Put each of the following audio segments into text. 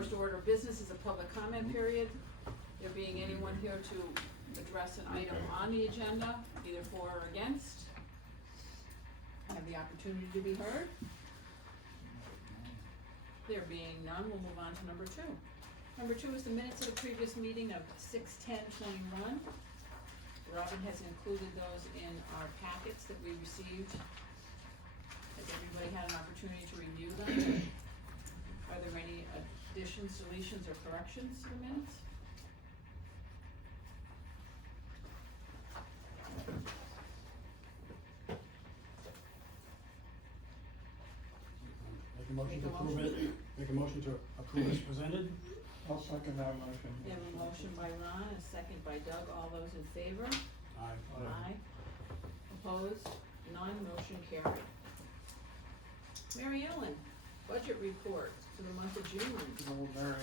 first order of business is a public comment period. There being anyone here to address an item on the agenda, either for or against, have the opportunity to be heard. There being none, we'll move on to number two. Number two is the minutes of the previous meeting of 6/10/21. Robin has included those in our packets that we received. Has everybody had an opportunity to review them? Are there any additions, deletions, or corrections to the minutes? Make a motion to approve as presented. I'll second that motion. We have a motion by Ron, a second by Doug. All those in favor? Aye. Aye. Opposed? None. Motion carried. Mary Ellen, budget report for the month of June. Oh, Mary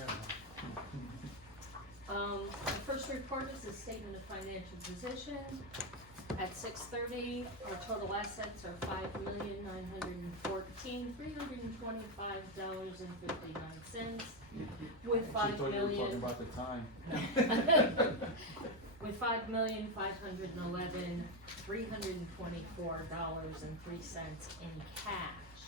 Ellen. The first report is the statement of financial position. At 6:30, our total assets are $5,914,325.59. With I thought you were talking $5,000,000. about the time. With $5,511,324.03 in cash.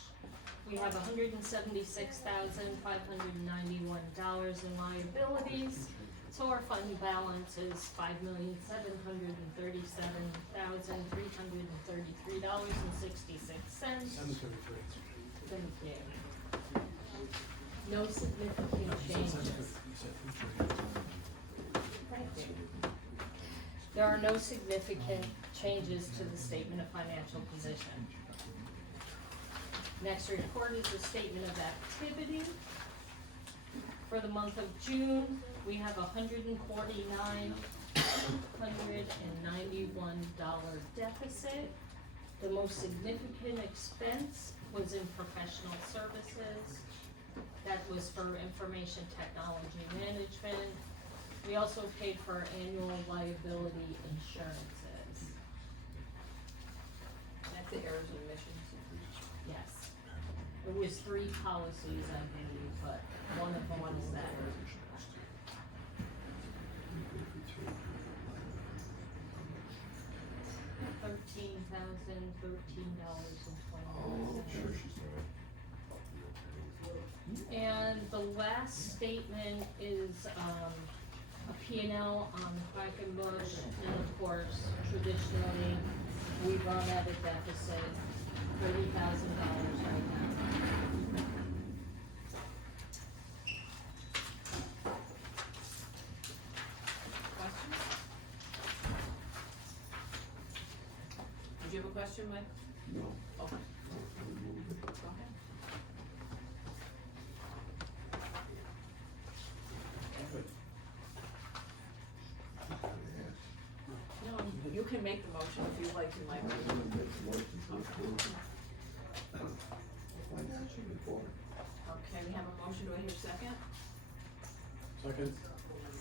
We have $176,591 in liabilities. So our fund balance is $5,737,333.66. 7:33. Thank you. No significant changes. Thank you. There are no significant changes to the statement of financial position. Next report is the statement of activity. For the month of June, we have $149,291 deficit. The most significant expense was in professional services. That was for information technology management. We also paid for annual liability insurances. That's the errors and omissions. Yes. It was 3 policies, I believe, but one of them was that. $13,013.29. And the last statement is, a P&L on Quackenbush, and of course, traditionally, we run at a deficit, $30,000 right now. Questions? Did you have a question, Mike? No. Okay. Go ahead. No, you can make the motion if you'd like to, Mike. Okay, we have a motion. Do I hear a second? Second.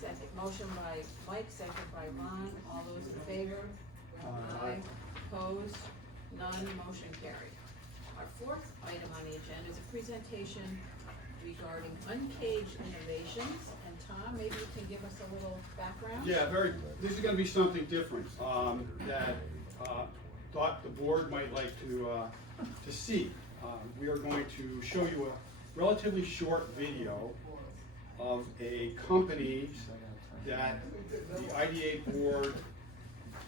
Second. Motion by Mike, second by Ron. All those in favor? Aye. Opposed? None. Motion carried. Our fourth item on the agenda is a presentation regarding uncaged innovations. And Tom, maybe you can give us a little background? Yeah, this is gonna be something different, that, thought the board might like to see. We are going to show you a relatively short video of a company that the IDA board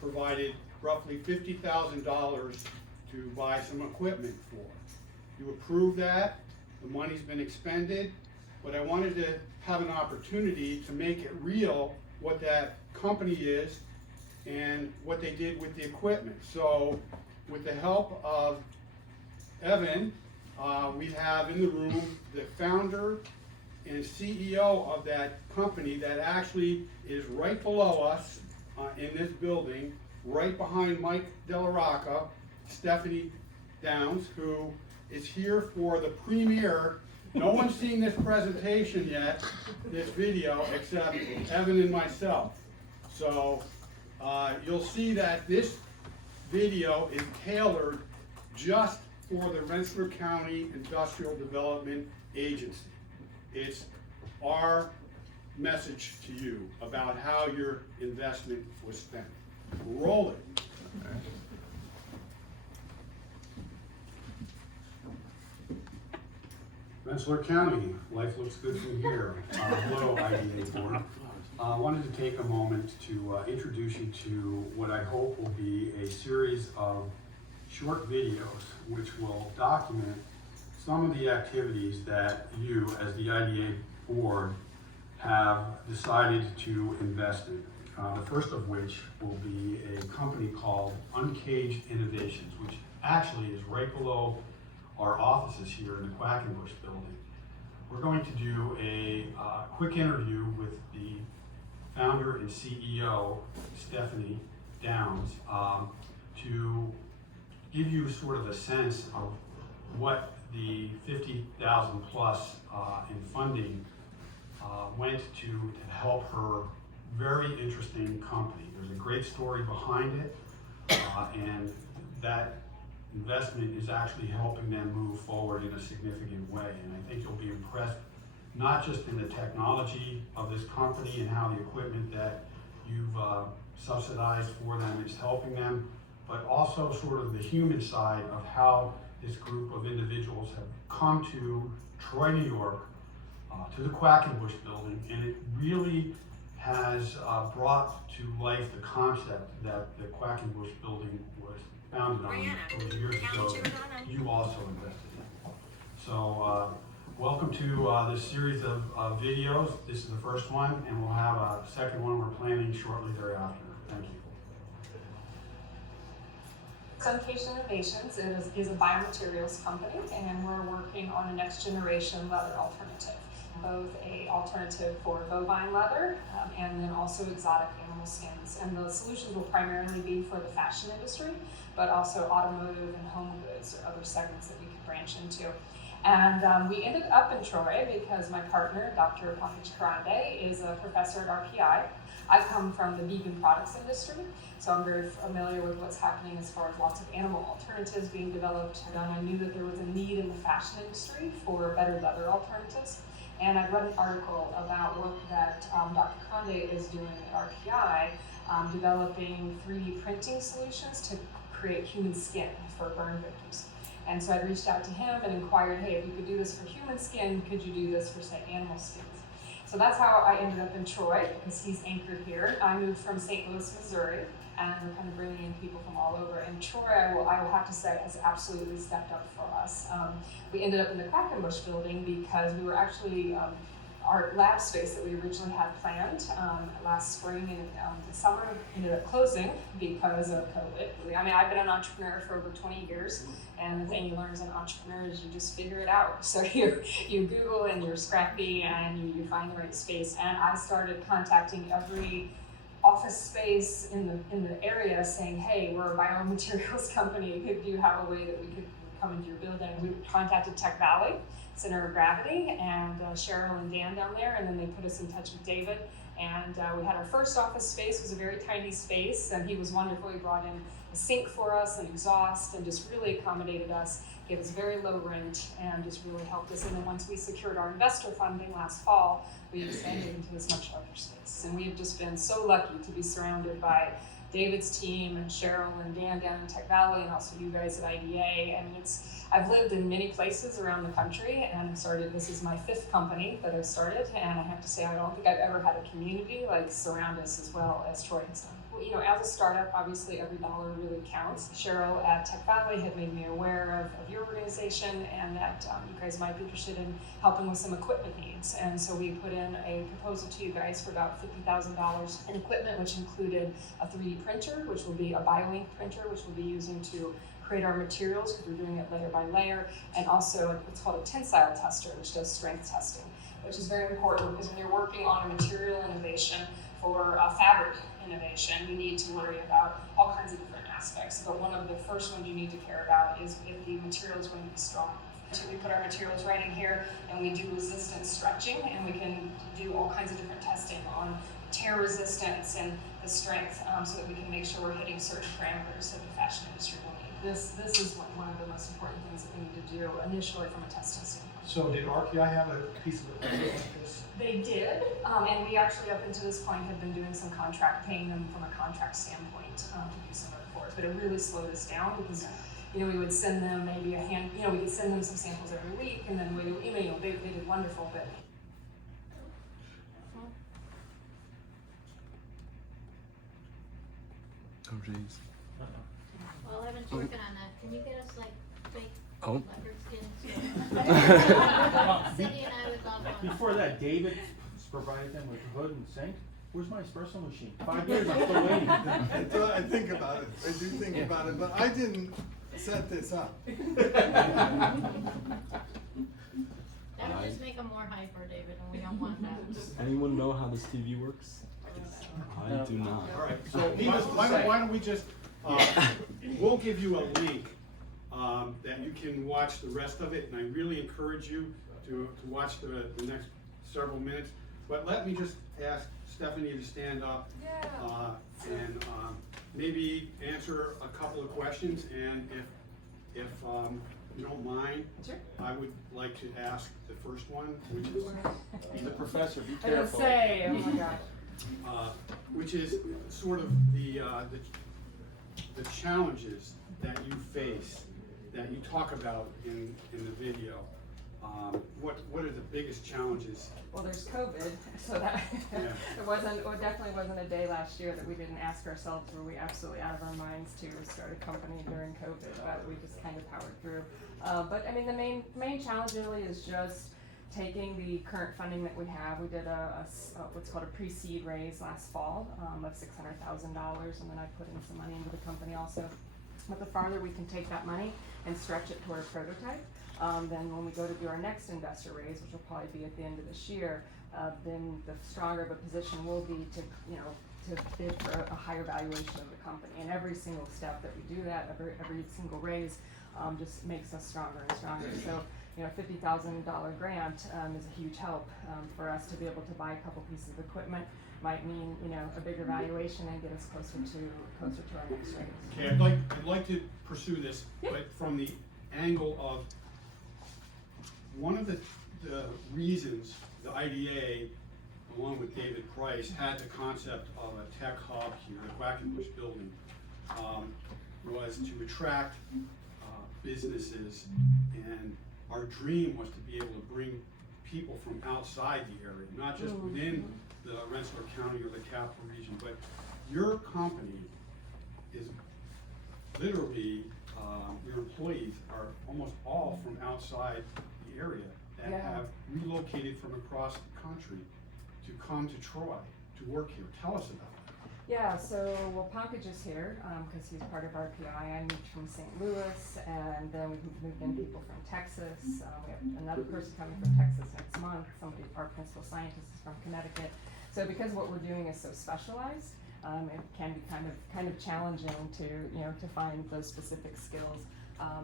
provided roughly $50,000 to buy some equipment for. You approved that, the money's been expended, but I wanted to have an opportunity to make it real what that company is and what they did with the equipment. So with the help of Evan, we have in the room the founder and CEO of that company that actually is right below us in this building, right behind Mike Delarocca, Stephanie Downs, who is here for the premiere. No one's seen this presentation yet, this video, except Evan and myself. So you'll see that this video is tailored just for the Rensselaer County Industrial Development Agency. It's our message to you about how your investment was spent. Roll it. Rensselaer County, life looks good from here. Hello, IDA board. I wanted to take a moment to introduce you to what I hope will be a series of short videos which will document some of the activities that you, as the IDA board, have decided to invest in. The first of which will be a company called Uncaged Innovations, which actually is right below our offices here in the Quackenbush building. We're going to do a quick interview with the founder and CEO, Stephanie Downs, to give you sort of a sense of what the 50,000 plus in funding went to help her very interesting company. There's a great story behind it, and that investment is actually helping them move forward in a significant way. And I think you'll be impressed, not just in the technology of this company and how the equipment that you've subsidized for them is helping them, but also sort of the human side of how this group of individuals have come to Troy, New York, to the Quackenbush building, and it really has brought to life the concept that the Quackenbush building was founded on those years ago. You also invested in. So welcome to this series of videos. This is the first one, and we'll have a second one we're planning shortly thereafter. Thank you. Uncaged Innovations is a biomaterials company, and we're working on a next generation leather alternative, both a alternative for bovine leather and then also exotic animal skins. And the solutions will primarily be for the fashion industry, but also automotive and home goods or other segments that we could branch into. And we ended up in Troy because my partner, Dr. Pankaj Karande, is a professor at RPI. I come from the vegan products industry, so I'm very familiar with what's happening as far as lots of animal alternatives being developed. And I knew that there was a need in the fashion industry for better leather alternatives. And I read an article about work that Dr. Karande is doing at RPI, developing 3D printing solutions to create human skin for burn victims. And so I reached out to him and inquired, hey, if you could do this for human skin, could you do this for, say, animal skins? So that's how I ended up in Troy, because he's anchored here. I moved from St. Louis, Missouri, and we're kind of bringing in people from all over. And Troy, I will have to say, has absolutely stepped up for us. We ended up in the Quackenbush building because we were actually, our lab space that we originally had planned last spring and the summer ended up closing because of COVID. I mean, I've been an entrepreneur for over 20 years, and the thing you learn as an entrepreneur is you just figure it out. So you Google and you're scrappy and you find the right space. And I started contacting every office space in the area saying, hey, we're a biomaterials company. Do you have a way that we could come into your building? We contacted Tech Valley, Center of Gravity, and Cheryl and Dan down there, and then they put us in touch with David. And we had our first office space. It was a very tiny space, and he was wonderful. He brought in a sink for us, an exhaust, and just really accommodated us, gave us very low rent, and just really helped us. And then once we secured our investor funding last fall, we expanded into this much larger space. And we have just been so lucky to be surrounded by David's team and Cheryl and Dan down in Tech Valley, and also you guys at IDA. I mean, I've lived in many places around the country, and this is my 5th company that I've started, and I have to say I don't think I've ever had a community like surround us as well as Troy has done. Well, you know, as a startup, obviously every dollar really counts. Cheryl at Tech Valley had made me aware of your organization and that you guys might be interested in helping with some equipment needs. And so we put in a proposal to you guys for about $50,000 in equipment, which included a 3D printer, which will be a bioink printer, which we'll be using to create our materials because we're doing it layer by layer, and also what's called a tensile tester, which does strength testing, which is very important because when you're working on a material innovation for a fabric innovation, you need to worry about all kinds of different aspects. But one of the first ones you need to care about is if the material is going to be strong enough. So we put our materials right in here, and we do resistance stretching, and we can do all kinds of different testing on tear resistance and the strength so that we can make sure we're hitting certain parameters that the fashion industry will need. this is one of the most important things that we need to do initially from a testing standpoint. So did RPI have a piece of equipment like this? They did, and we actually up until this point have been doing some paying them from a contract standpoint to do some of it for us. But it really slowed us down because, we would send them maybe we could send them some samples every week, and then they did wonderful, but. Oh jeez. While Evan's working on that, can you get us like fake Oh. leopard skins? Cindy and I would love one. Before that, David provided them with a hood and sink. Where's my espresso machine? 5 years, I'm still waiting. I think about it, I do think about it, but I didn't set this up. That would just make them more hyper, David, and we don't want that. Does anyone know how this TV works? I do not. All right, so why don't we just, we'll give you a link that you can watch the rest of it, and I really encourage you to watch the next several minutes. But let me just ask Stephanie to stand up and maybe answer a couple of questions, and if you don't mind, Sure. I would like to ask the first one, which is He's a professor, be I didn't careful. say, oh my gosh. which is sort of the challenges that you face, that you talk about in the video. What are the biggest challenges? Well, there's COVID, so that it definitely wasn't a day last year that we didn't ask ourselves, were we absolutely out of our minds to start a company during COVID? But we just kind of powered through. But I mean, the main challenge really is just taking the current funding that we have. We did what's called a pre-seed raise last fall of $600,000, and then I put in some money into the company also. But the farther we can take that money and stretch it toward a prototype, then when we go to do our next investor raise, which will probably be at the end of this year, then the stronger of a position will be to bid for a higher valuation of the company. And every single step that we do that, every single raise, just makes us stronger and stronger. So, $50,000 grant is a huge help for us to be able to buy a couple pieces of equipment. Might mean a bigger valuation and get us closer to our next raise. Okay, I'd like to pursue this, but from the angle of one of the reasons the IDA, along with David Price, had the concept of a tech hub here, the Quackenbush building, was to attract businesses, and our dream was to be able to bring people from outside the area, not just within the Rensselaer County or the capital region, but your company is literally, your employees are almost all from outside the area that have relocated from across the country to come to Troy to work here. Tell us about that. Yeah, so Pankaj is here because he's part of RPI. I moved from St. Louis, and then we've moved in people from Texas. We have another person coming from Texas next month. Our principal scientist is from Connecticut. So because what we're doing is so specialized, it can be kind of challenging to find those specific skills.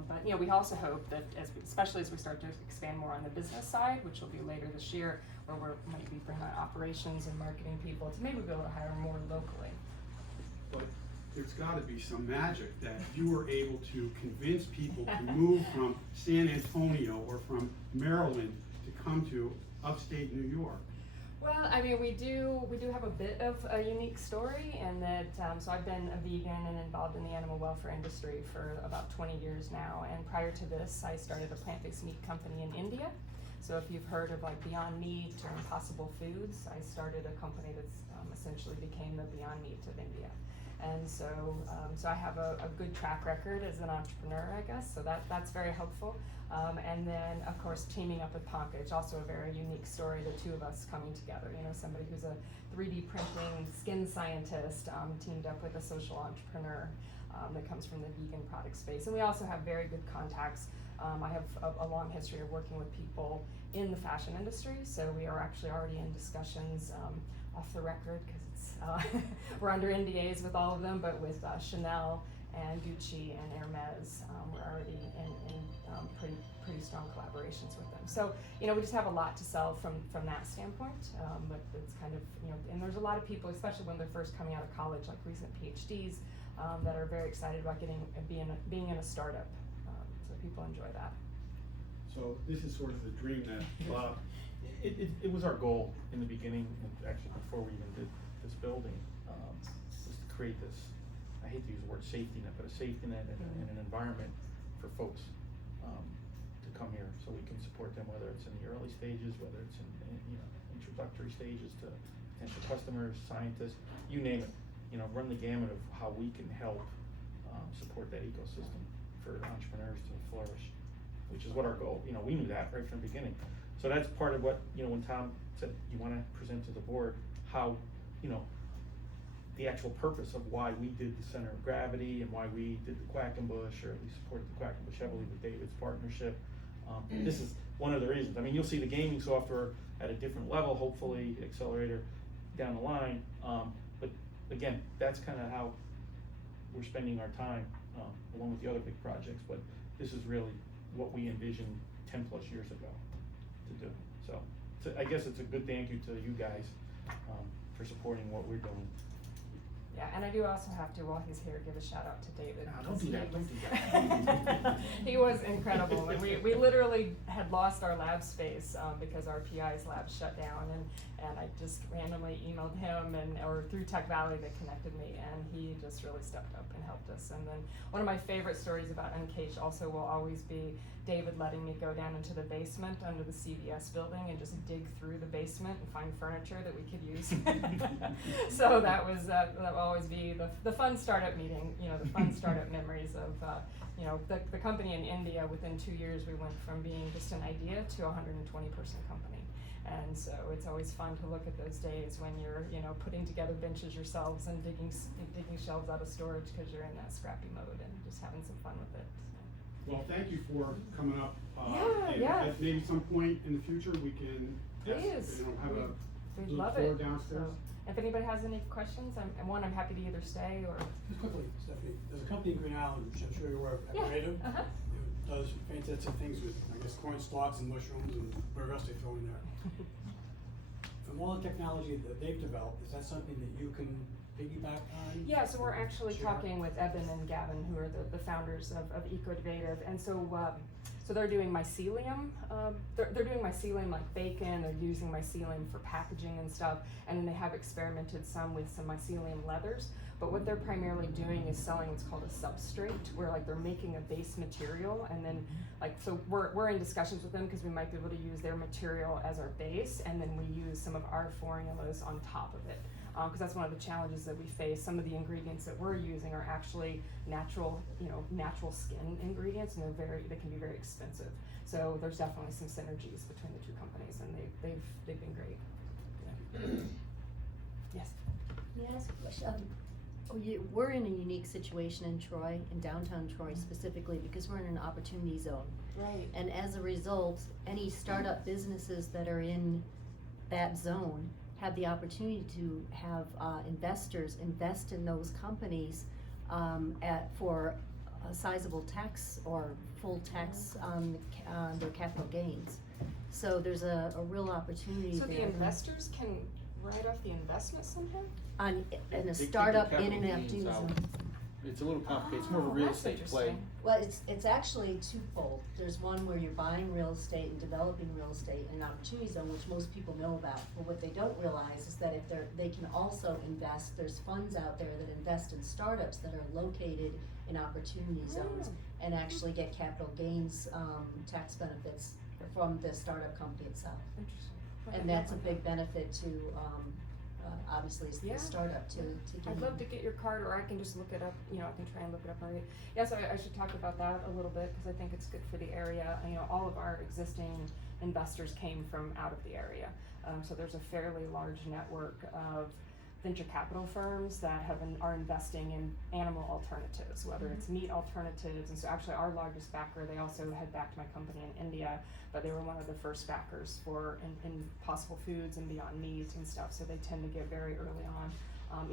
But we also hope that especially as we start to expand more on the business side, which will be later this year, where we're maybe bringing on operations and marketing people to maybe be able to hire more locally. But there's got to be some magic that you were able to convince people to move from San Antonio or from Maryland to come to upstate New York. Well, I mean, we do have a bit of a unique story in that, so I've been a vegan and involved in the animal welfare industry for about 20 years now, and prior to this, I started a plant-based meat company in India. So if you've heard of like Beyond Meat or Impossible Foods, I started a company that's essentially became the Beyond Meat of India. And so I have a good track record as an entrepreneur, I guess, so that's very helpful. And then, of course, teaming up with Pankaj, also a very unique story, the two of us coming together. Somebody who's a 3D printing skin scientist teamed up with a social entrepreneur that comes from the vegan product space. And we also have very good contacts. I have a long history of working with people in the fashion industry, so we are actually already in discussions off the record, because we're under NDAs with all of them, but with Chanel and Gucci and Hermes, we're already in pretty strong collaborations with them. So, we just have a lot to sell from that standpoint, but it's kind of, and there's a lot of people, especially when they're first coming out of college, like recent PhDs, that are very excited about being in a startup. So people enjoy that. So this is sort of the dream that Bob, It was our goal in the beginning, and actually before we even did this building, was to create this, I hate to use the word safety net, but a safety net and an environment for folks to come here, so we can support them, whether it's in the early stages, whether it's in introductory stages to potential customers, scientists, you name it. Run the gamut of how we can help support that ecosystem for entrepreneurs to flourish, which is what our goal. We knew that right from the beginning. So that's part of what, when Tom said you want to present to the board how, the actual purpose of why we did the center of gravity and why we did the Quackenbush, or at least supported the Quackenbush heavily with David's partnership. This is one of the reasons. I mean, you'll see the gaming software at a different level, hopefully accelerator down the line. But again, that's kind of how we're spending our time, along with the other big projects. But this is really what we envisioned 10 plus years ago to do. So I guess it's a good thank you to you guys for supporting what we're doing. Yeah, and I do also have to, while he's here, give a shout out to David. No, don't do that, don't do that. He was incredible, and we literally had lost our lab space because our PI's lab shut down, and I just randomly emailed him, or through Tech Valley they connected me, and he just really stepped up and helped us. And then one of my favorite stories about Uncaged also will always be David letting me go down into the basement under the CVS building and just dig through the basement and find furniture that we could use. So that will always be the fun startup meeting, the fun startup memories of, the company in India. Within 2 years, we went from being just an idea to a 120-person company. And so it's always fun to look at those days when you're, putting together benches yourselves and digging shelves out of storage because you're in that scrappy mode and just having some fun with it. well, thank you for coming up. Yeah. At maybe some point in the future, we can Please. have a We'd little love floor it. downstairs. So, if anybody has any questions, I'm happy to either stay or. Just quickly, Stephanie, there's a company in Green Island, which I'm sure you're aware of, Yeah. Creative. Uh-huh. It does fantastic things with, I guess, corn stalks and mushrooms and whatever else they throw in there. From all the technology that they've developed, is that something that you can piggyback on? Yeah, so we're actually Share? talking with Eben and Gavin, who are the founders of EcoDevative, and so they're doing mycelium. They're doing mycelium like bacon. They're using mycelium for packaging and stuff, and then they have experimented some with some mycelium leathers. But what they're primarily doing is selling what's called a substrate, where like they're making a base material, and then so we're in discussions with them because we might be able to use their material as our base, and then we use some of our formulas on top of it. Because that's one of the challenges that we face. Some of the ingredients that we're using are actually natural skin ingredients, and they can be very expensive. So there's definitely some synergies between the two companies, and they've been great. Yeah. Yes. May I ask a question? We're in a unique situation in Troy, in downtown Troy specifically, because we're in an opportunity zone. Right. And as a result, any startup businesses that are in that zone have the opportunity to have investors invest in those companies for a sizable tax or full tax on their capital gains. So there's a real opportunity So there. the investors can write off the investment somehow? In They a keep the startup in capital an gains opportunity out. zone. It's a little complicated, it's more of a real That's estate play. interesting. Well, it's actually twofold. There's one where you're buying real estate and developing real estate in an opportunity zone, which most people know about. But what they don't realize is that if they can also invest, there's funds out there that invest in startups that are located in opportunity zones and actually get capital gains tax benefits from the startup company itself. Interesting. And that's a big benefit to obviously it's Yeah. the startup to gain. I'd love to get your card, or I can just look it up, I can try and look it up and read. Yeah, so I should talk about that a little bit, because I think it's good for the area. All of our existing investors came from out of the area. So there's a fairly large network of venture capital firms that are investing in animal alternatives, whether it's meat alternatives. And so actually our largest backer, they also had backed my company in India, but they were one of the first backers for in possible foods and beyond meat and stuff. So they tend to get very early on.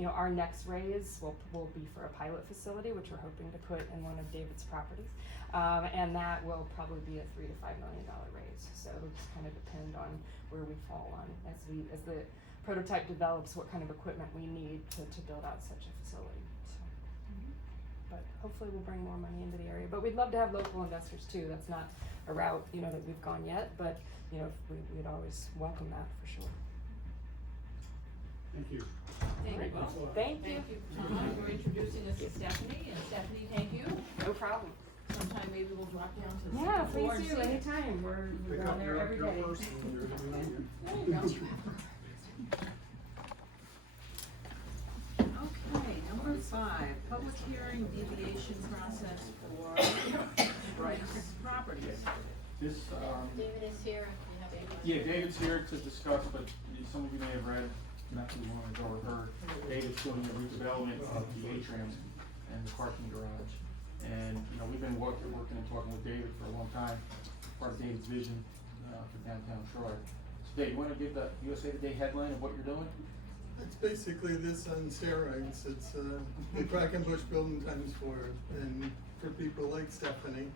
Our next raise will be for a pilot facility, which we're hoping to put in one of David's properties. And that will probably be a $3 to $5 million raise. So it'll just kind of depend on where we fall on as the prototype develops, what kind of equipment we need to build out such a facility. So. but hopefully we'll bring more money into the area. But we'd love to have local investors too. That's not a route, you know, that we've gone yet, but, you know, we'd always welcome that for sure. Thank you. Thank you both. Thank you. Thank you, Tom, for introducing us to Stephanie, and Stephanie, thank you. No problem. Sometime maybe we'll drop down to the Yeah, second floor and please do, see it. anytime. We're down there every day. There you go. Okay, number 5, public hearing deviation process for Bryce Properties. This, David is here, if you have any questions. yeah, David's here to discuss, but some of you may have read, not too long ago or heard, David's doing a redevelopment of the atrium and the parking garage. And, you know, we've been working and talking with David for a long time, part of David's vision, for downtown Troy. So Dave, you wanna give the USA Today headline of what you're doing? It's basically this on steroids. It's the Quackenbush building times 4, and for people like Stephanie,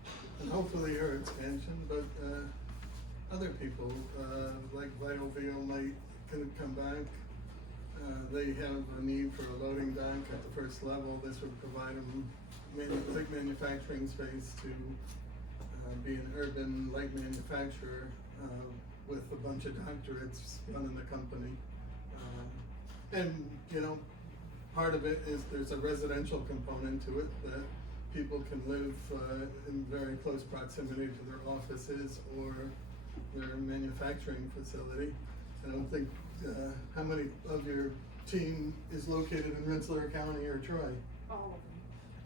and hopefully her expansion, but other people like Vital Vio might come back. They have a need for a loading dock at the first level. This would provide them big manufacturing space to be an urban light manufacturer with a bunch of doctorates running the company. And, you know, part of it is there's a residential component to it that people can live in very close proximity to their offices or their manufacturing facility. I don't think, how many of your team is located in Rensselaer County or Troy? All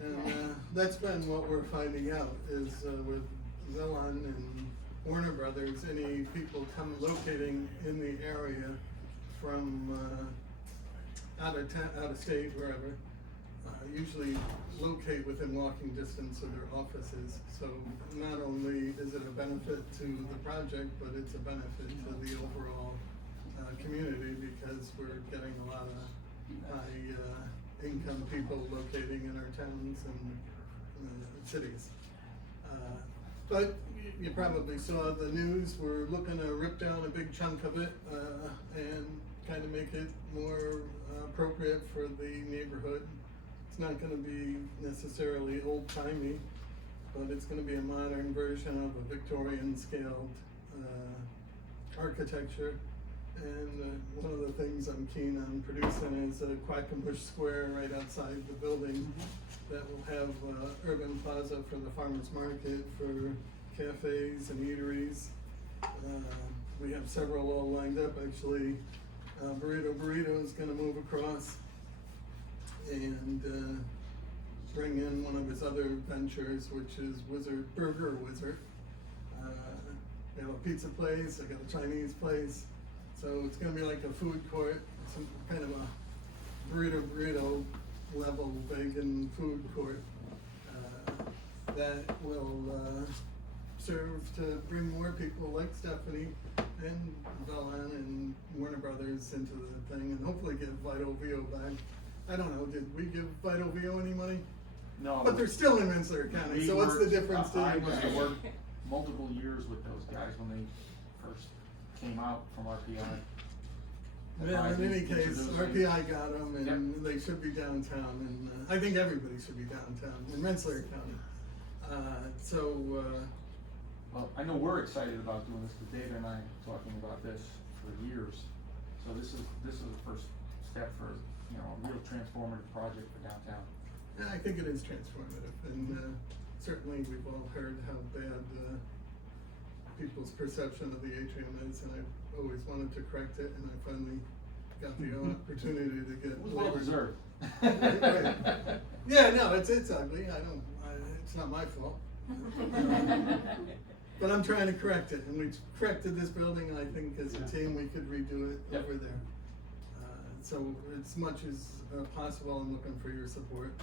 of them. And that's been what we're finding out is with Zillon and Warner Brothers, any people come locating in the area from out of state, wherever, usually locate within walking distance of their offices. So not only is it a benefit to the project, but it's a benefit to the overall community because we're getting a lot of high income people locating in our towns and cities. But you probably saw the news, we're looking to rip down a big chunk of it and kind of make it more appropriate for the neighborhood. It's not gonna be necessarily old-timey, but it's gonna be a modern version of a Victorian scaled architecture. And one of the things I'm keen on producing is a Quackenbush Square right outside the building that will have urban plaza for the farmers market, for cafes and eateries. We have several all lined up, actually. Burrito is gonna move across and bring in one of his other ventures, which is Burger Wizard. They have a pizza place, they got a Chinese place. So it's gonna be like a food court, some kind of a burrito level vegan food court that will serve to bring more people like Stephanie and Valan and Warner Brothers into the thing and hopefully get Vital Vio back. I don't know, did we give Vital Vio any money? No. But they're still in Rensselaer County, so what's the difference to I you was guys? worked multiple years with those guys when they first came out from RPI. Well, in any case, Introducing- RPI got them, and Yep. they should be downtown, and I think everybody should be downtown in Rensselaer County. Well, I know we're excited about doing this, because David and I have been talking about this for years. So this is the first step for, you know, a real transformative project for downtown. Yeah, I think it is transformative, and certainly we've all heard how bad people's perception of the atrium is, and I've always wanted to correct it, and I finally got the opportunity to get. It was well deserved. Right. Yeah, no, it's ugly. It's not my fault. But I'm trying to correct it, and we corrected this building, and I think as a team, we could redo it Yep. over there. So as much as possible, I'm looking for your support.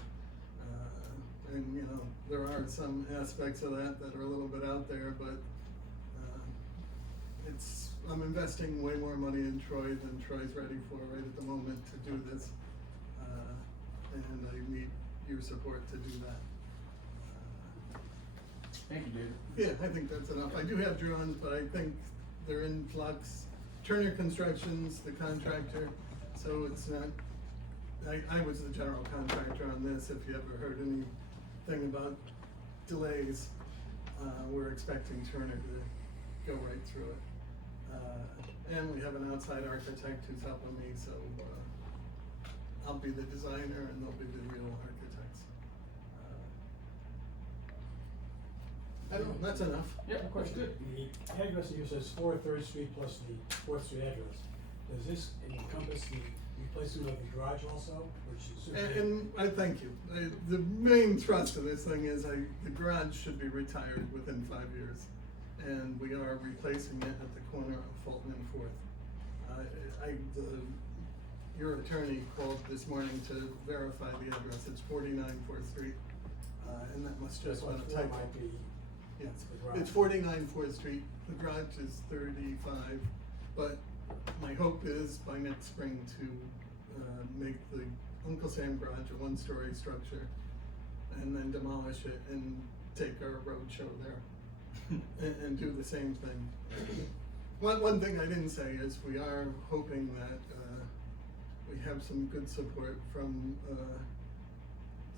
And you know, there are some aspects of that are a little bit out there, but I'm investing way more money in Troy than Troy's ready for right at the moment to do this. And I need your support to do that. Thank you, David. Yeah, I think that's enough. I do have drawings, but I think they're in flux. Turner Construction's the contractor, so it's not, I was the general contractor on this, if you ever heard any thing about delays, we're expecting Turner to go right through it. And we have an outside architect who's helping me, so, I'll be the designer and they'll be the real architects. I don't know, that's enough. Yeah, of course, good. The address here says 4 3rd Street plus the 4th Street address. Does this encompass the replacement of the garage also, which is? And I thank you. The main thrust of this thing is the garage should be retired within 5 years. And we are replacing it at the corner of Fulton and Fourth. Your attorney called this morning to verify the address. It's 49 4th Street. And that must just So been a four typo. might be- Yes, the garage. it's 49 4th Street. The garage is 35, but my hope is by next spring to make the Uncle Sam garage a 1-story structure and then demolish it and take our road show there and do the same thing. One thing I didn't say is we are hoping that we have some good support from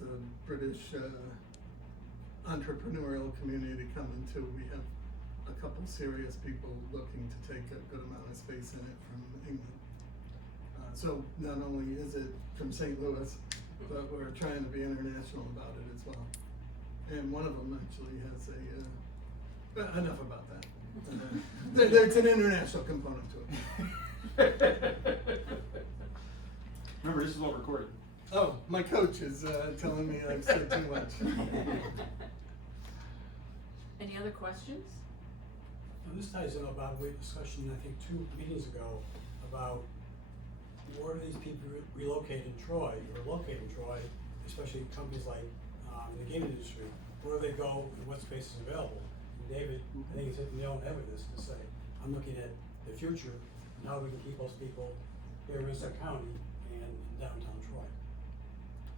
the British entrepreneurial community coming too. We have a couple serious people looking to take a good amount of space in it from England. So not only is it from St. Louis, but we're trying to be international about it as well. And one of them actually has but enough about that. There's an international component to it. Remember, this is all recorded. Oh, my coach is telling me I've said too much. Any other questions? Now, this ties in about a discussion, I think, 2 meetings ago about where do these people relocate in Troy, or locate in Troy, especially companies like the gaming industry, where do they go and what space is available? And David, I think he's hit the nail on the head with this to say, I'm looking at the future and how we can keep those people here in Essex County and in downtown Troy.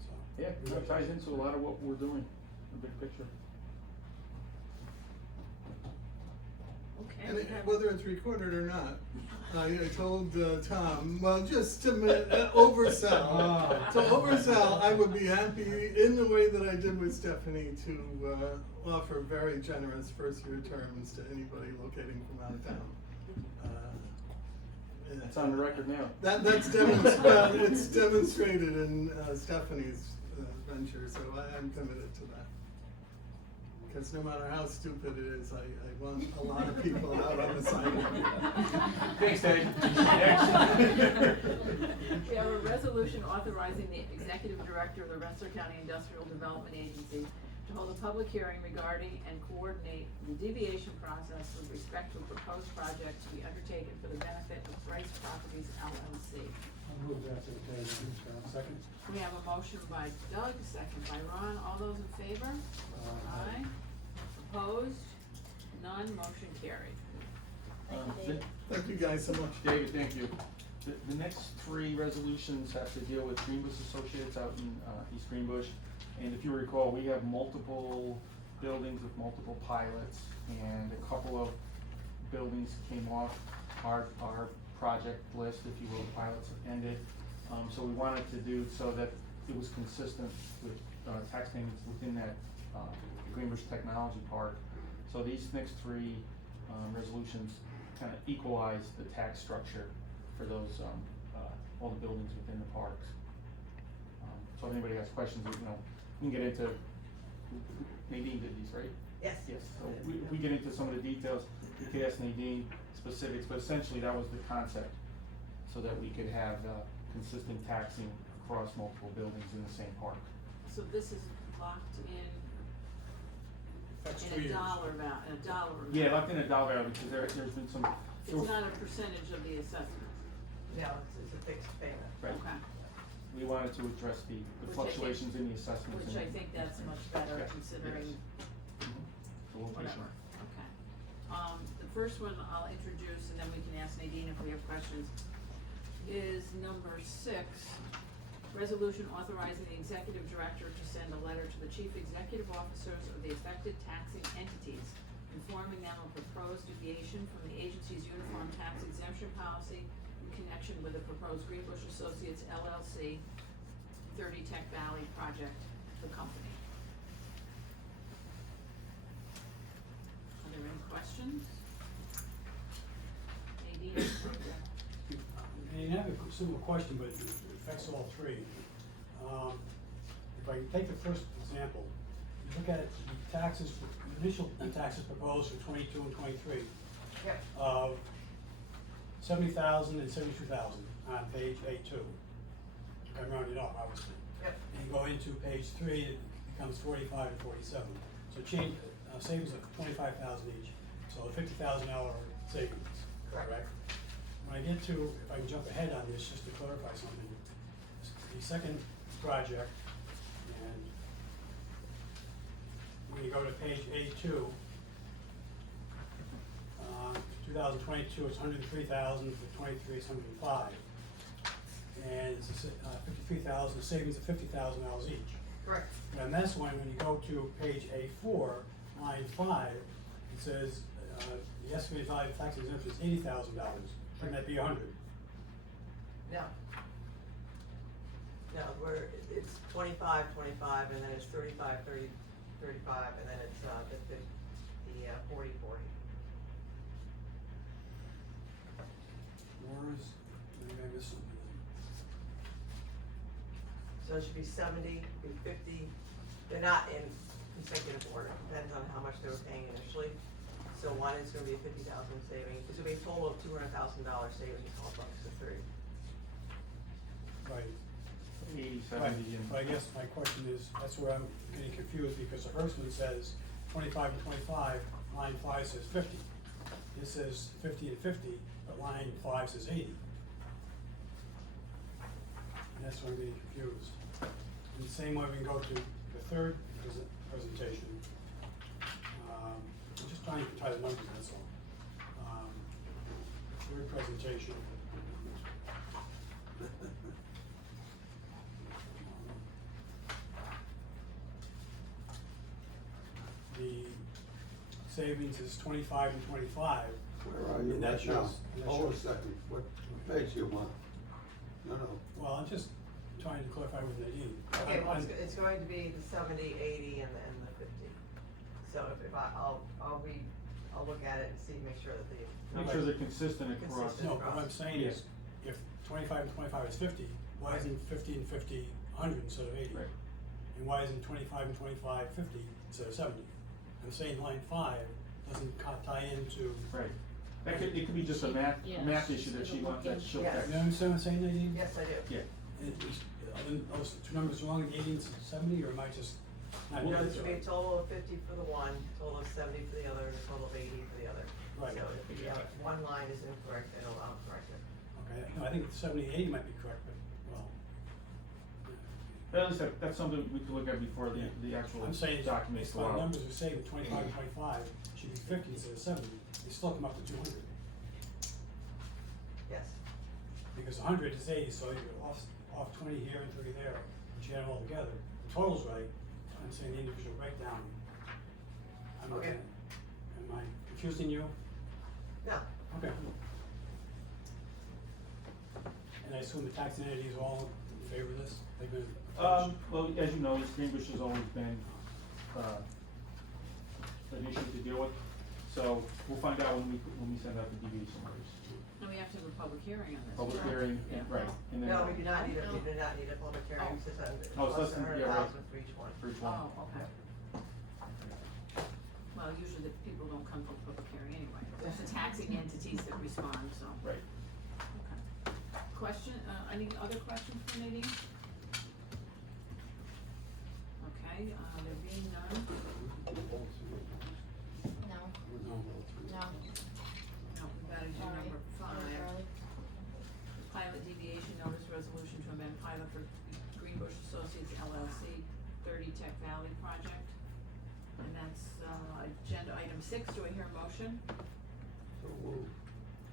So. Yeah, it ties into a lot of what we're doing, the big picture. Okay. And we have- whether it's recorded or not, I told Tom, well, just to oversell. To oversell, I would be happy in the way that I did with Stephanie to offer very generous first-year terms to anybody locating from out of town. It's on the record now. That's it's demonstrated in Stephanie's venture, so I'm committed to that. Because no matter how stupid it is, I want a lot of people out on the sidewalk. Thanks, Dave. We have a resolution authorizing the executive director of the Rensselaer County Industrial Development Agency to hold a public hearing regarding and coordinate the deviation process with respect to a proposed project to be undertaken for the benefit of Bryce Properties LLC. I'll move that to the second. We have a motion by Doug, second by Ron. All those in favor? Aye. Opposed? None. Motion carried. Thank you guys so much. David, thank you. The next 3 resolutions have to deal with Greenbush Associates out in East Greenbush. And if you recall, we have multiple buildings with multiple pilots, and a couple of buildings came off our project list, if you will. Pilots have ended. So we wanted to do so that it was consistent with tax payments within that Greenbush Technology Park. So these next 3 resolutions kind of equalize the tax structure for those all the buildings within the parks. So if anybody has questions, we can get into. Nadine did these, right? Yes. Yes. So we get into some of the details. We could ask Nadine specifics, but essentially that was the concept, so that we could have consistent taxing across multiple buildings in the same park. So this is locked in That's 2 a years. dollar amount. Yeah, locked in a dollar value because there's been some. It's not a percentage of the assessment. No, it's a fixed payment. Right. Okay. We wanted to address the Which I fluctuations in the assessments. Which I think that's much better Okay. considering The location. whatever. Okay. The first one I'll introduce and then we can ask Nadine if we have questions, is number 6. Resolution authorizing the executive director to send a letter to the chief executive officers of the affected taxing entities, informing them of proposed deviation from the agency's uniform tax exemption policy in connection with the proposed Greenbush Associates LLC 30 Tech Valley project, the company. there any questions? Nadine? And I have a similar question, but it affects all three. If I can take the first example, you look at the taxes, initial taxes proposed for 22 and 23 Yep. of 70,000 and 72,000 on page A2. I'm rounding up, obviously. Yep. And you go into page 3, it becomes 45 and 47. So change, savings of 25,000 each, so a $50,000 savings, correct? When I get to, if I can jump ahead on this, just to clarify something, the second project, and when you go to page A2, 2022, it's 103,000, for 23, it's 105. And it's 53,000, savings of $50,000 each. Correct. And that's when you go to page A4, line 5, it says, the estimated value of tax exemption is $80,000. Shouldn't that be 100? No. No, it's 25, and then it's 35, 30, 35, and then it's, the 40, 40. Where is, maybe I missed something. So it should be 70, be 50, they're not in consecutive order, depends on how much they were paying initially. So one is gonna be a 50,000 savings, it's gonna be a total of $200,000 savings, all bucks to 30. Right. 80, Right, 70, and. but I guess my question is, that's where I'm getting confused, because the first one says 25 and 25, line 5 says 50. This says 50 and 50, but line 5 says 80. And that's where I'm getting confused. And the same way we can go to the third presentation. I'm just trying to tie the numbers, that's all. Third presentation. The savings is 25 and 25. Where are you And that right now? shows- and that Hold a shows- second, what page you want? No, no. Well, I'm just trying to clarify with Nadine. Okay, well, I'm- it's going to be the 70, 80, and the 50. So if I'll look at it and see, make sure that the. Make sure they're consistent across. Consistent. No, what I'm saying is, if 25 and 25 is 50, why isn't 50 and 50 100 instead of 80? Right. And why isn't 25 and 25 50 instead of 70? I'm saying line 5 doesn't tie into. Right. That could, it could be just a math Yes. issue that she wants, that she'll Yes. fix. You understand what I'm saying, Nadine? Yes, I do. Yeah. Are those two numbers wrong, 80 and 70, or am I just not? No, getting this it would be a right? total of 50 for the one, total of 70 for the other, and a total of 80 for the other. Right. So if the one line is incorrect, I'll correct it. Okay, no, I think 70 and 80 might be correct, but, well. But at least that's something we could look at before the actual I'm saying, documents based go on out. numbers we say with 25 and 25, should be 50 instead of 70, they still come up to 200. Yes. Because 100 is 80, so you're off 20 here and 30 there, but you add them all together. The total's right, I'm saying the individual breakdown. I'm Okay. Am I confusing you? No. Okay. And I assume the tax entities are all in favor of this? They've been approached? Well, as you know, Greenbush has always been, an issue to deal with. So we'll find out when we send out the deviation letters. And we have to have a public hearing on this. Public correct? hearing, Yeah. right, and then. No, we do not need a public hearing, it's just Oh, it's less than, yeah, right. 100,000 for each one. For each one. Oh, okay. Well, usually the people don't come for public hearing anyway. It's the taxing entities that respond, so. Right. Okay. Question, any other questions for Nadine? Okay, there being none, No, No. no. no, we gotta do Sorry. number 5. Charlie. Pilot deviation notice resolution to amend pilot for Greenbush Associates LLC 30 Tech Valley project. And that's, agenda item 6, do I hear a motion? So moved.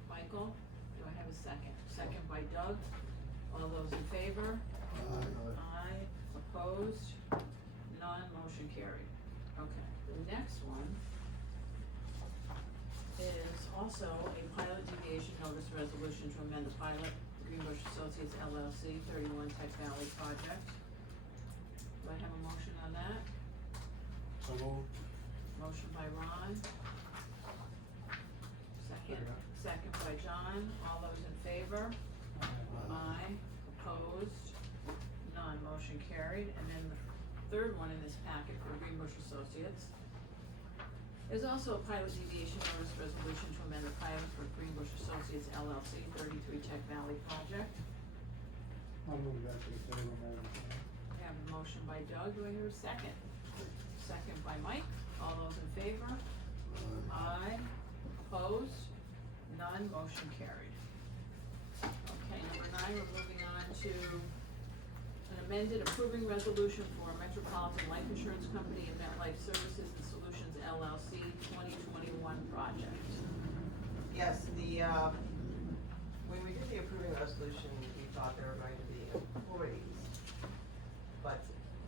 Michael, do I have a second? Second by Doug, all those in favor? Aye, opposed, none, motion carried. Okay, the next one is also a pilot deviation notice resolution to amend the pilot Greenbush Associates LLC 31 Tech Valley project. Do I have a motion on that? So moved. Motion by Ron, second by John, all those in favor? Aye, opposed, none, motion carried, and then the third one in this packet for Greenbush Associates is also a pilot deviation notice resolution to amend the pilot for Greenbush Associates LLC 33 Tech Valley project. I'll move that to the table, Madam Chair. I have a motion by Doug, do I hear a second? Second by Mike, all those in favor? Aye, opposed, none, motion carried. Okay, number 9, we're moving on to an amended approving resolution for Metropolitan Life Insurance Company and MetLife Services and Solutions LLC 2021 project. Yes, when we did the approving resolution, we thought there were going to be employees. But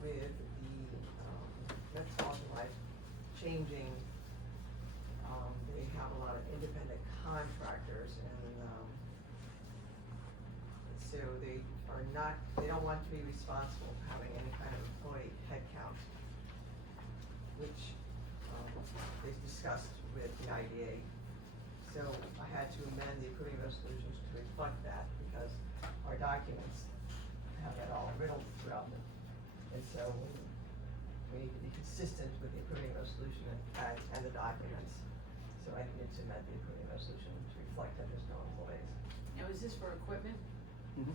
with the Metropolitan Life changing, they have a lot of independent contractors and, so they don't want to be responsible for having any kind of employee headcount, which, they discussed with the IDA. So I had to amend the approving resolutions to reflect that because our documents have that all riddled throughout them. And so we need to be consistent with the approving resolution and the documents. So I needed to amend the approving resolution to reflect that there's no employees. Now, is this for equipment?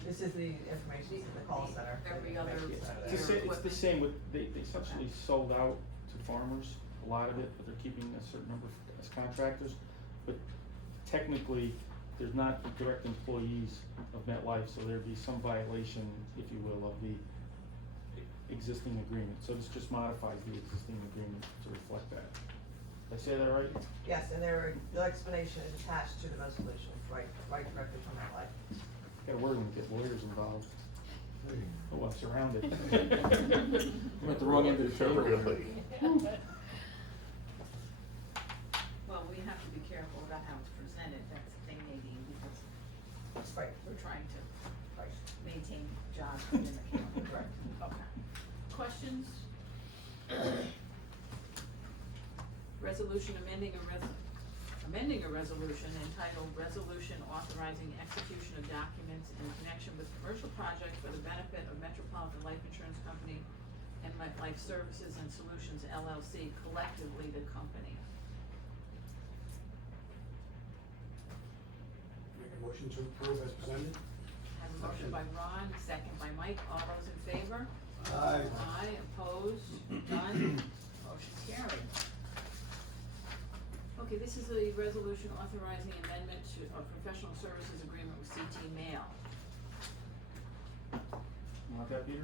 This is the information in the call center. Every other Information center. It's the same with, they essentially sold out to farmers, a lot of it, but they're keeping a certain number as contractors. But technically, there's not direct employees of MetLife, so there'd be some violation, if you will, of the existing agreement. So this just modifies the existing agreement to reflect that. Did I say that right? Yes, and the explanation is attached to the resolution, right directly from that life. Got a word when we get lawyers involved. Hey. Oh, I'm surrounded. I'm at the wrong end of the table. Well, we have to be careful about how it's presented, that's the thing, Nadine, because Right. we're trying to Right. maintain jobs within the county. Correct. Okay. Questions? Resolution amending a resolution entitled Resolution Authorizing Execution of Documents in Connection with Commercial Project for the Benefit of Metropolitan Life Insurance Company and MetLife Services and Solutions LLC, collectively the company. Make a motion to approve as presented? I have a motion by Ron, second by Mike, all those in favor? Aye. Aye, opposed, none, motion carried. Okay, this is a resolution authorizing amendment to a professional services agreement with CT Mail. You want that, Peter?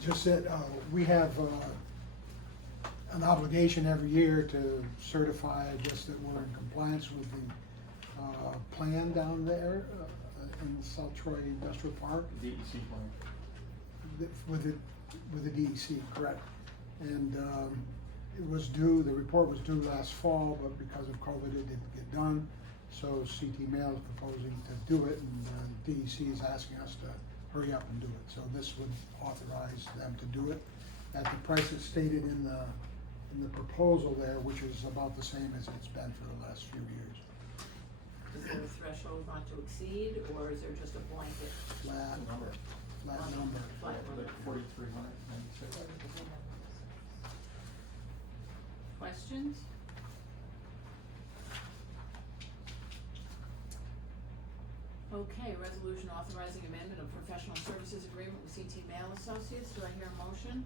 Just that, we have, an obligation every year to certify, I guess, that we're in compliance with the, plan down there, in South Troy Industrial Park. DEC plan. With the DEC, correct. And, it was due, the report was due last fall, but because of COVID, it didn't get done. So CT Mail is proposing to do it, and DEC is asking us to hurry up and do it. So this would authorize them to do it at the price that's stated in the proposal there, which is about the same as it's been for the last few years. Is there a threshold not to exceed, or is there just a blanket? Flat number. Flat Like number. 4,396. Questions? Okay, resolution authorizing amendment of professional services agreement with CT Mail Associates, do I hear a motion?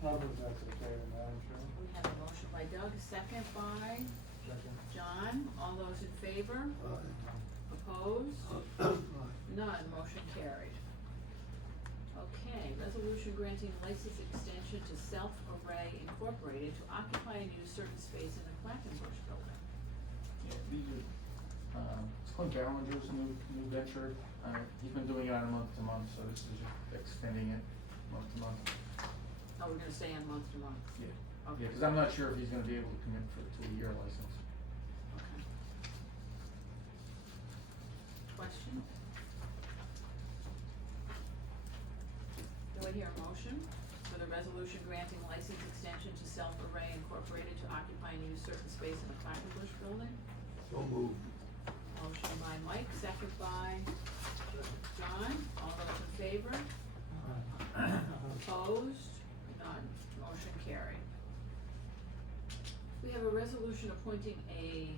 I'll move that to the table, Madam Chair. We have a motion by Doug, second by Second. John, all those in favor? Aye. Opposed? Aye. None, motion carried. Okay, resolution granting license extension to Self-Array Incorporated to occupy and use certain space in the Quackenbush building. Yeah, these are, it's Clint Ballinger's new venture. He's been doing it on a month to month, so this is just extending it month to month. Oh, we're gonna stay on month to month? Yeah. Okay. Yeah, cause I'm not sure if he's gonna be able to commit to a year license. Okay. Question? Do I hear a motion for the resolution granting license extension to Self-Array Incorporated to occupy and use certain space in the Quackenbush building? building? So moved. Motion by Mike, second by John, all those in favor? Opposed? None, motion carried. We have a resolution appointing a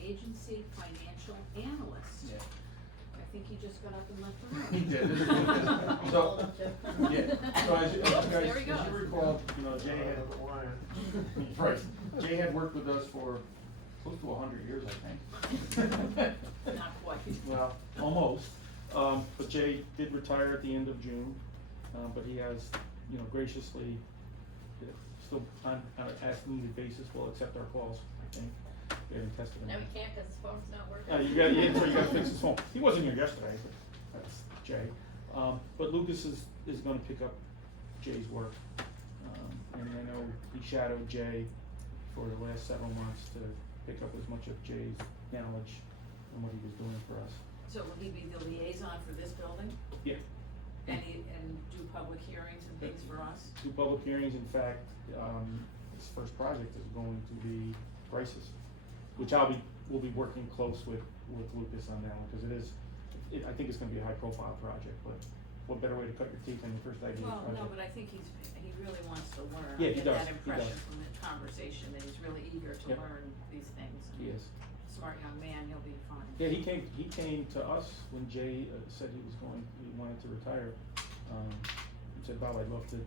agency financial analyst. Yeah. I think he just got up and left the room. He did. So, yeah, so as you There he guys, as goes. you recall, you know, Jay had, right, Jay had worked with us for close to 100 years, I think. Not quite. Well, almost. But Jay did retire at the end of June, but he has, you know, graciously, still on an as-needed basis will accept our calls, I think. We haven't tested him. No, we can't, cause his phone's not working. You gotta fix his phone. He wasn't here yesterday, but that's Jay. But Lucas is gonna pick up Jay's work. And I know he shadowed Jay for the last several months to pick up as much of Jay's knowledge and what he was doing for us. So will he be the liaison for this building? Yeah. And do public hearings and things for us? Two public hearings, in fact, his first project is going to be prices, which we'll be working close with Lucas on that one, cause I think it's gonna be a high profile project, but what better way to cut your teeth than your first idea Well, project? no, but I think he really wants to learn. Yeah, he I get does, that he impression does. from the conversation, that he's really eager to Yep. learn these things. and He is. Smart young man, he'll be fine. Yeah, he came to us when Jay said he wanted to retire. He said, Bob, I'd love to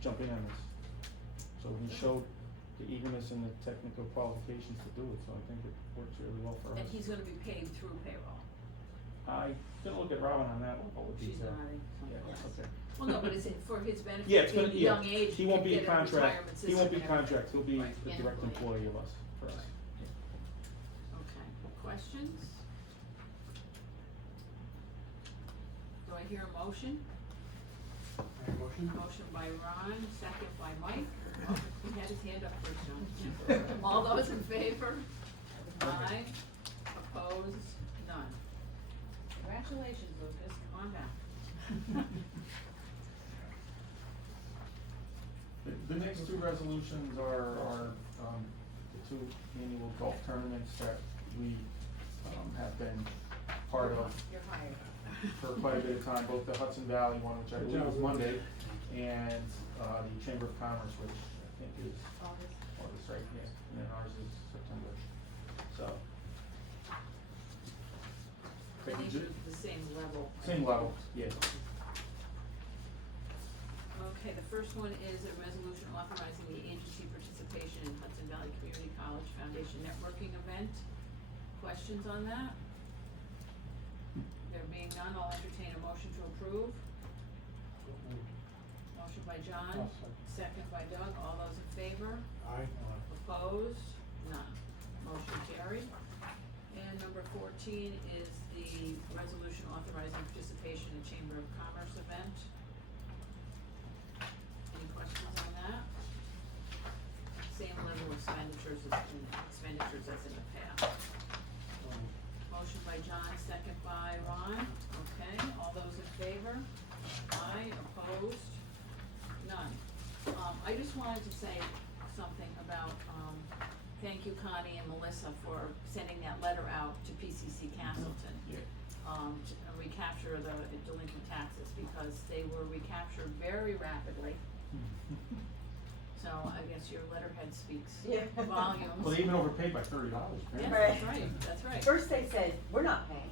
jump in on this. So he showed the eagerness and the technical qualifications to do it, so I think it works really well for us. And he's gonna be paid through payroll. I didn't look at Robin on that one, all the She's detail. nodding. Yeah, okay. Well, no, but it's for his benefit, Yeah, it's being gonna, a yeah, young age, he won't be a get retirement contract, system he won't be and everything. contract, he'll be Right, a an direct employee of us, for us. Right. Okay, questions? Do I hear a motion? Motion? Motion by Ron, second by Mike. Oh, he had his hand up first, John. All those in favor? Aye. Opposed? None. Congratulations, Lucas, come on down. The next two resolutions are, the two annual golf tournaments that we, have been part of You're hired. for quite a bit of time, both the Hudson Valley one, which I believe was Monday, and, the Chamber of Commerce, which I think is August. August, right, yeah, and then ours is September, so. I think it's the same level. Same level, yeah. Okay, the first one is a resolution authorizing the agency participation in Hudson Valley Community College Foundation networking event. Questions on that? There being none, I'll entertain a motion to approve. Motion by John, second by Doug, all those in favor? Aye. Opposed? None. Motion carried. And number 14 is the resolution authorizing participation in Chamber of Commerce event. Any questions on that? Same level of expenditures as in the past. Motion by John, second by Ron. Okay, all those in favor? Aye, opposed? None. I just wanted to say something about, thank you Connie and Melissa for sending that letter out to PCC Castleton. Yeah. To recapture the delinquent taxes, because they were recaptured very rapidly. So I guess your letterhead speaks Yeah. volumes. Well, they even overpaid by $30, Yes, right? that's right, that's right. First they said, we're not paying,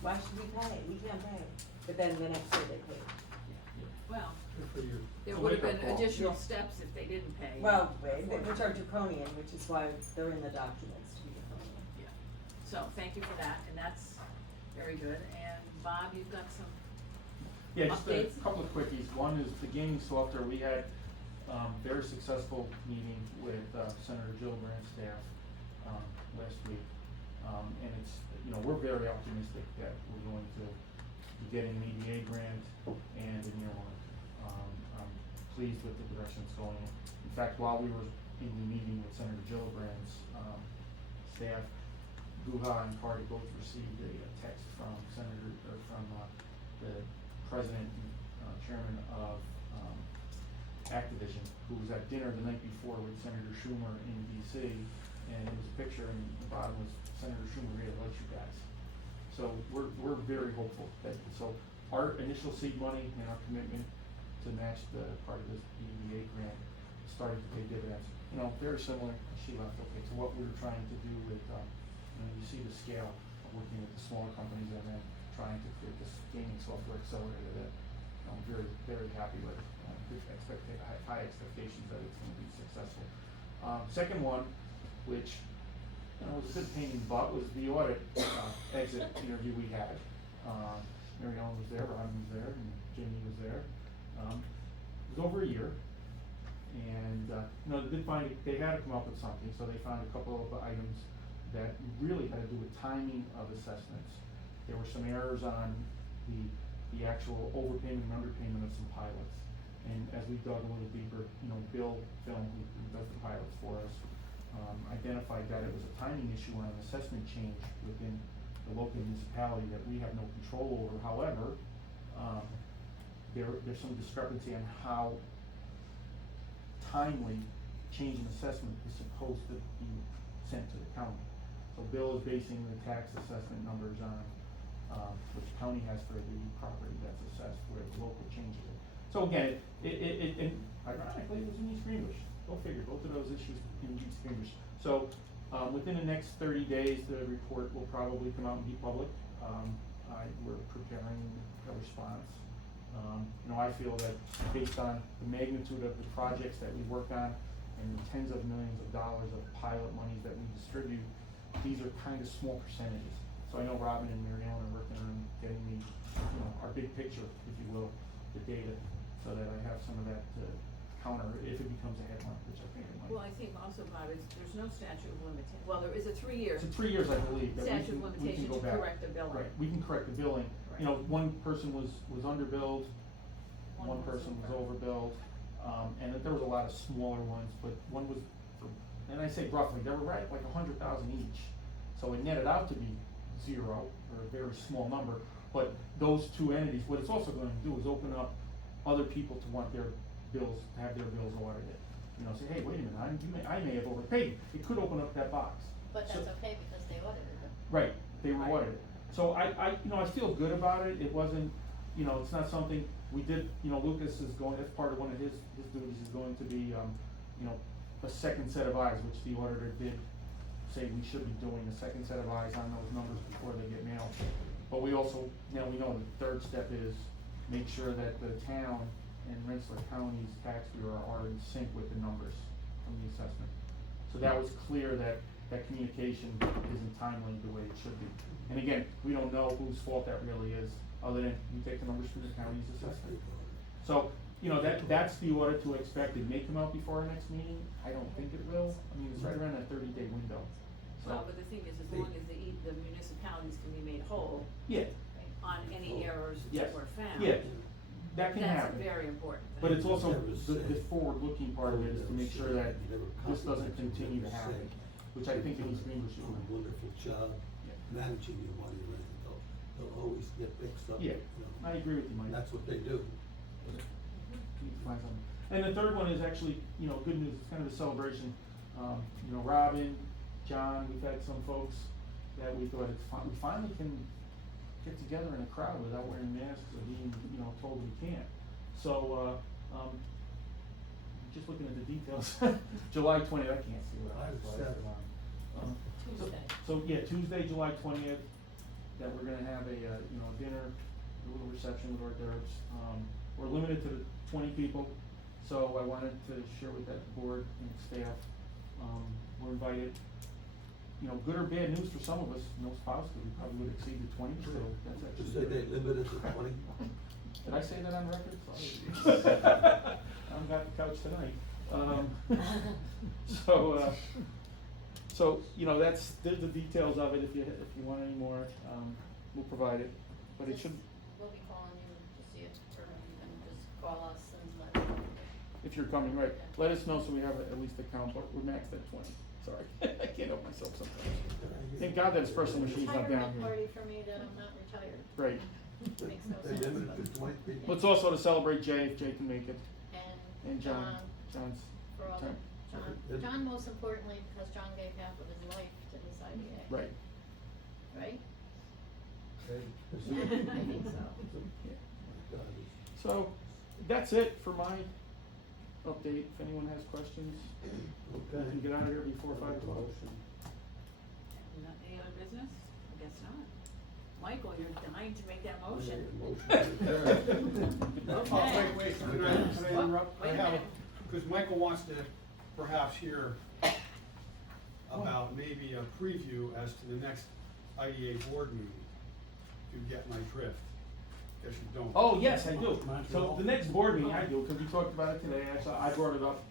why should we pay, we can't pay, but then the next year they paid. Well, Good for you. there It's a would have wake-up been call. additional Yeah. steps if they didn't pay. Well, which are draconian, which is why they're in the documents to be draconian. Yeah, so thank you for that, and that's very good, and Bob, you've got some, Yeah, just a Updates? couple of quickies. One is the gaming software. We had very successful meeting with Senator Gillibrand's staff last week. And it's, you know, we're very optimistic that we're going to be getting an EDA grant and an earmark. I'm pleased with the direction it's going in. In fact, while we were in the meeting with Senator Gillibrand's staff, Guha and Cardi both received a text from the president and chairman of Activision, who was at dinner the night before with Senator Schumer in DC, and it was a picture, and the bottom was Senator Schumer really likes you guys. So we're very hopeful that, so our initial seed money and our commitment to match the part of this EDA grant started to pay dividends. You know, very similar, she left, okay, to what we were trying to do with, you see the scale of working with the smaller companies and then trying to create this gaming software accelerator that I'm very, very happy with. High expectations that it's gonna be successful. Second one, which, was a bit pain in the butt, was the audit, exit interview we had. Mary Ellen was there, Ron was there, and Jamie was there. It was over a year, and, they did find, they had to come up with something, so they found a couple of items that really had to do with timing of assessments. There were some errors on the actual overpayment and underpayment of some pilots. And as we dug a little deeper, Bill Film, who does the pilots for us, identified that it was a timing issue on an assessment change within the local municipality that we have no control over. However, there's some discrepancy on how timely change in assessment is supposed to be sent to the county. So Bill is basing the tax assessment numbers on what the county has for the property that's assessed, where the local changes it. So again, and ironically, it was in East Greenwich. Go figure, both of those issues in East Greenwich. So within the next 30 days, the report will probably come out and be public. We're preparing a response. I feel that based on the magnitude of the projects that we work on and the tens of millions of dollars of pilot monies that we distribute, these are kind of small percentages. So I know Robin and Mary Ellen are working on getting me, our big picture, if you will, the data, so that I have some of that to counter if it becomes a headline, which I think it might. Well, I think also, Bob, there's no statute of limitation, well, there is a 3-year. It's 3 years, I believe, that statute of we limitation can go to back. correct the billing. Right, we can correct the billing. Right. One person was underbilled, one was person was overbilled, and that there was a lot of smaller ones, but one was, and I say roughly, they were right like 100,000 each. So it netted out to be 0, or a very small number, but those two entities, what it's also going to do is open up other people to want their bills, to have their bills audited. Say, hey, wait a minute, I may have overpaid. It could open up that box. But that's okay because they audited them. Right, they were audited. So I feel good about it. It wasn't, it's not something we did, Lucas is going, that's part of one of his duties is going to be, a second set of eyes, which the auditor did say we should be doing, a second set of eyes on those numbers before they get mailed. But we also, now we know the third step is make sure that the town and Rensselaer County's tax bureau are in sync with the numbers from the assessment. So that was clear that communication isn't timely the way it should be. And again, we don't know whose fault that really is, other than we take the numbers from the county's assessment. So, that's the audit to expect. It may come out before our next meeting. I don't think it will. I mean, it's right around that 30-day window. So, Well, but the thing is, as long as the municipalities can be made whole yeah, on any errors yes, that were found. yeah, that can happen. That's a very important thing. But it's also, the forward-looking part of it is to make sure that this doesn't continue to happen, which I think in East Greenwich is Do a wonderful job managing your money, right? They'll always get mixed up. Yeah, I agree with you, Mike. That's what they do. Need to find something. And the third one is actually, good news, it's kind of a celebration. Robin, John, we've had some folks that we thought we finally can get together in a crowd without wearing masks or being, told we can't. So, just looking at the details, July 20th, I can't see what I was. Tuesday. So, yeah, Tuesday, July 20th, that we're gonna have a, dinner, a little reception with hors d'oeuvres. We're limited to 20 people, so I wanted to share with that board and staff. We're invited, good or bad news for some of us, no spouse, because we probably would exceed the 20, so that's You actually. say they limited to 20? Did I say that on record? Sorry. I'm got the couch tonight. There's the details of it. If you want any more, we'll provide it. But it should. We'll be calling you to see it, or you can just call us and let us know. If you're coming, right? Let us know so we have at least a count. But we're maxed at 20. Sorry, I can't help myself sometimes. Thank God that espresso machine's not down Retirement here. party for me that I'm not retired. Right. Makes no They sense, limited but- to 20 people? But it's also to celebrate Jay, if Jay can make it, And and John. John's. for all John. the, John most importantly, because John gave half of his life Right. Right? Is I it- think so. God, So, that's it for my update. If anyone has questions, we Okay. can get out of here before 5 o'clock. Not any other business? I guess not. Michael, you're dying to make that motion. Oh, Okay. wait, can I interrupt? Wait a I have minute. because Michael wants to perhaps hear about maybe a preview as to the next IDA board meeting. If you get my drift. Guess you don't. Oh, yes, I do. So Montreal. the next board meeting, I do, because we talked about it today, I brought it up.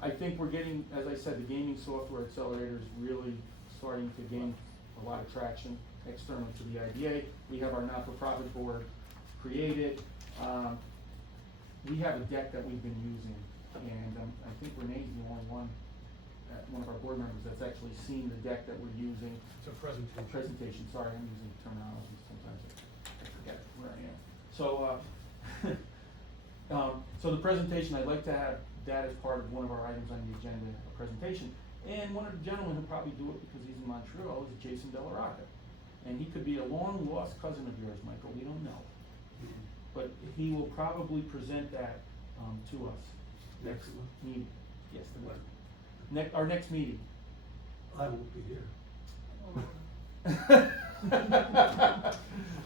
I think we're getting, as I said, the gaming software accelerator is really starting to gain a lot of traction external to the IDA. We have our not-for-profit board created. We have a deck that we've been using, and I think Renee's the only one of our board members that's actually seen the deck that we're using. It's a presentation. Presentation, sorry, I'm using terminology sometimes, I forget where I am. So, so the presentation, I'd like to have that as part of one of our items on the agenda, a presentation. And one of the gentlemen who probably do it because he's in Montreal is Jason Delarocca. And he could be a long lost cousin of yours, Michael, we don't know. But he will probably present that, to us next meeting. Yes, the our next meeting. I won't be here.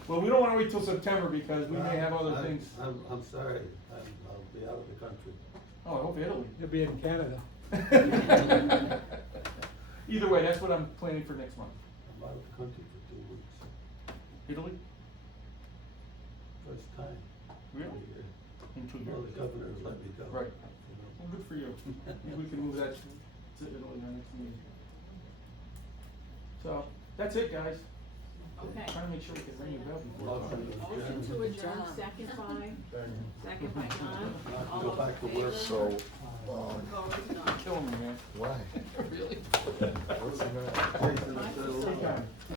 Well, we don't wanna wait till September because we may have other I'm- things. I'm sorry, I'll be out of the country. Oh, I hope Italy. You'll be in Canada. Either way, that's what I'm planning for next month. I'm out of the country for 2 weeks, Italy? first time. Really? Yeah. In 2 Well, years. the governor let me go. Right. You know. Well, good for you. Maybe we can move that to Italy in our next meeting. So, that's it, guys. Okay. Trying to make sure we can ring the bell before. Motion to adjourn, second by John. All Go those in back to work. favor? So, Opposed, none. Killing me,